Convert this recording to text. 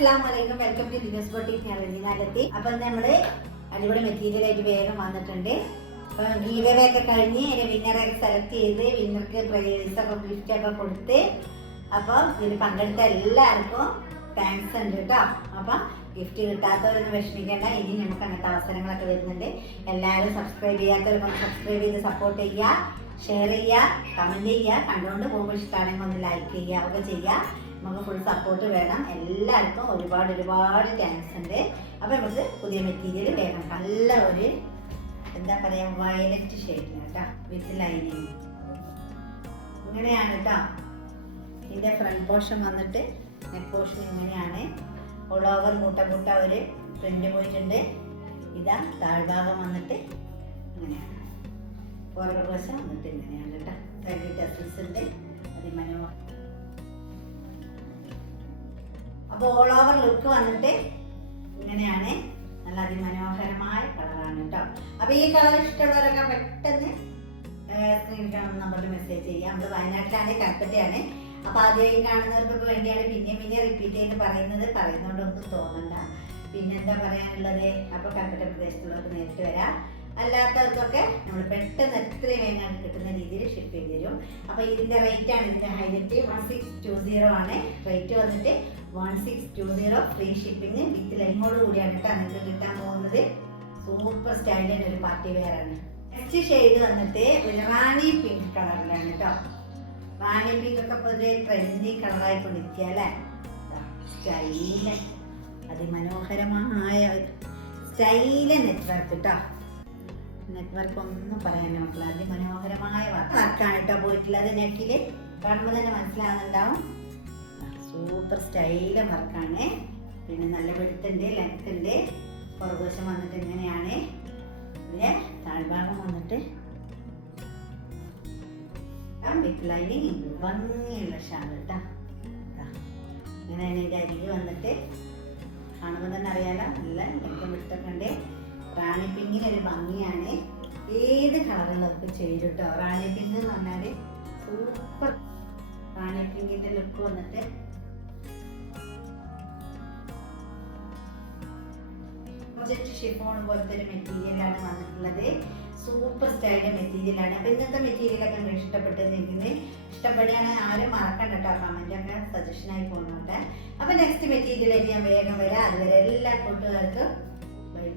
Assalamualaikum, welcome to Divas Boutique. ഞാൻ റെജിനാലെത്തി. അപ്പോൾ നമ്മള് അടിപൊളി മെറ്റീരിയൽ ആയിട്ട് വേഗം വന്നിട്ടുണ്ട്. അപ്പോൾ ഗീവേ ഒക്കെ കഴിഞ്ഞ് വിന്നറൊക്കെ സെലക്ട് ചെയ്ത് വിന്നർക്ക് പ്രൈസൊക്കെ ഗിഫ്റ്റൊക്കെ കൊടുത്ത് അപ്പോൾ ഇതിൽ പങ്കെടുത്ത എല്ലാവർക്കും താങ്ക്സ് ഉണ്ട് കേട്ടോ. അപ്പം ഗിഫ്റ്റ് കിട്ടാത്തവരൊന്നും വിഷമിക്കേണ്ട, ഇനി നമുക്ക് അങ്ങനത്തെ അവസരങ്ങളൊക്കെ വരുന്നുണ്ട്. എല്ലാവരും സബ്സ്ക്രൈബ് ചെയ്യാത്തവരൊക്കെ സബ്സ്ക്രൈബ് ചെയ്ത് സപ്പോർട്ട് ചെയ്യുക, ഷെയർ ചെയ്യുക, കമൻറ്റ് ചെയ്യുക, കണ്ടുകൊണ്ട് പോകുമ്പോൾ ഇഷ്ടമാണെങ്കിൽ ഒന്ന് ലൈക്ക് ചെയ്യുക ഒക്കെ ചെയ്യുക. നമുക്ക് ഫുൾ സപ്പോർട്ട് വേണം. എല്ലാവർക്കും ഒരുപാട് താങ്ക്സ് ഉണ്ട്. അപ്പോൾ നമുക്ക് പുതിയ മെറ്റീരിയൽ വേണം. നല്ല ഒരു എന്താ പറയുക വയലറ്റ് ഷെയ്ഡിലാണ് കേട്ടോ, വിത്ത് ലൈനിങ്. ഇങ്ങനെയാണ് കേട്ടോ ഇതിൻ്റെ ഫ്രണ്ട് പോർഷൻ വന്നിട്ട്. നെക്ക് പോർഷൻ ഇങ്ങനെയാണ്. ഓൾ ഓവർ മൂട്ട ഒരു പ്രിന്റ് പോയിട്ടുണ്ട്. ഇതാ താഴ്ഭാഗം വന്നിട്ട് ഇങ്ങനെയാണ്. പുറകുവശം വന്നിട്ട് ഇങ്ങനെയാണ് കേട്ടോ. സൈഡിൽ ടെസിൽസ് ഉണ്ട്. അതിമനോഹരം. അപ്പോൾ ഓൾ ഓവർ ലുക്ക് വന്നിട്ട് ഇങ്ങനെയാണ്. നല്ല അതിമനോഹരമായ കളറാണ് കേട്ടോ. അപ്പോൾ ഈ കളർ ഇഷ്ടമുള്ളവരൊക്കെ പെട്ടെന്ന് സ്ക്രീൻ കാണുന്ന നമ്പറിൽ മെസ്സേജ് ചെയ്യാം. നമ്മൾ വയനാട്ടിലാണ്, കൽപ്പറ്റയാണ്. അപ്പോൾ ആദ്യമായി കാണുന്നവർക്കൊക്കെ വേണ്ടിയാണ് പിന്നെ റിപ്പീറ്റ് ചെയ്ത് പറയുന്നതുകൊണ്ടൊന്നും തോന്നണ്ട. പിന്നെന്താ പറയാനുള്ളത്, അപ്പോൾ കൽപ്പറ്റ പ്രദേശത്തുള്ളവർക്ക് നേരിട്ട് വരാം. അല്ലാത്തവർക്കൊക്കെ നമ്മൾ പെട്ടെന്ന് എത്രയും വേഗം കിട്ടുന്ന രീതിയിൽ ഷിപ്പ് ചെയ്ത് തരും. അപ്പോൾ ഇതിൻ്റെ റേറ്റ് ആണ്, ഇതിൻ്റെ ഹൈലൈറ്റ് 1620 ആണ്. റേറ്റ് വന്നിട്ട് 1620. ഫ്രീ ഷിപ്പിംഗ് വിത്ത് ലൈമോട് കൂടിയാണ് കേട്ടോ നിങ്ങൾക്ക് കിട്ടാൻ പോകുന്നത്. സൂപ്പർ സ്റ്റൈലിൻ്റെ ഒരു പാർട്ടി വെയർ ആണ്. നെക്സ്റ്റ് ഷെയ്ഡ് വന്നിട്ട് ഒരു റാണി പിങ്ക് കളറിലാണ് കേട്ടോ. റാണി പിങ്ക് ഒക്കെ ഇപ്പോൾ ഒരു ട്രെൻഡി കളറായിക്കൊണ്ടിരിക്കുക അല്ലേ. സ്റ്റൈല് അതിമനോഹരമായ സ്റ്റൈല് നെറ്റ്വർക്ക് കേട്ടോ. നെറ്റ്വർക്ക് ഒന്നും പറയാനോ മക്കളെ, അതിമനോഹരമായ വർക്കാണ് കേട്ടോ പോയിട്ടുള്ളത്. നെറ്റിൽ കാണുമ്പോൾ തന്നെ മനസ്സിലാകുന്നുണ്ടാവും. സൂപ്പർ സ്റ്റൈല് വർക്കാണ്. പിന്നെ നല്ല വെടുത്തുണ്ട്, ലെങ്ത് ഉണ്ട്. പുറകുവശം വന്നിട്ട് ഇങ്ങനെയാണ്. ഇതിൻ്റെ താഴ്ഭാഗം വന്നിട്ട് വിത്ത് ലൈനിങ് ഭംഗിയുള്ള ഷാൾ കേട്ടോ. ഇങ്ങനെയാണ് ഇതിൻ്റെ അരികെ വന്നിട്ട്. കാണുമ്പോൾ തന്നെ അറിയാലോ, നല്ല ലെങ്തും വിട്ടൊക്കെ ഉണ്ട്. റാണി പിങ്കിന് ഒരു ഭംഗിയാണ്. ഏത് കളറുള്ളവർക്ക് ചെയ്യും കേട്ടോ. റാണി പിങ്ക് എന്ന് പറഞ്ഞാൽ സൂപ്പർ. റാണി പിങ്കിന്റെ ലുക്ക് വന്നിട്ട് ജസ്റ്റ് ഷിഫോൺ പോലത്തെ ഒരു മെറ്റീരിയലാണ് വന്നിട്ടുള്ളത്. സൂപ്പർ സ്റ്റൈലിന്റെ മെറ്റീരിയലാണ്. അപ്പോൾ ഇന്നത്തെ മെറ്റീരിയലൊക്കെ ഇഷ്ടപ്പെടുകയാണ്. ആരും മറക്കണ്ട കേട്ടോ. കമന്റൊക്കെ സജഷനായി പോകുന്നുണ്ട്. അപ്പോൾ നെക്സ്റ്റ് മെറ്റീരിയലായിട്ട് ഞാൻ വേഗം വരാം. അതുവരെ എല്ലാ കൂട്ടുകാർക്കും ബൈ.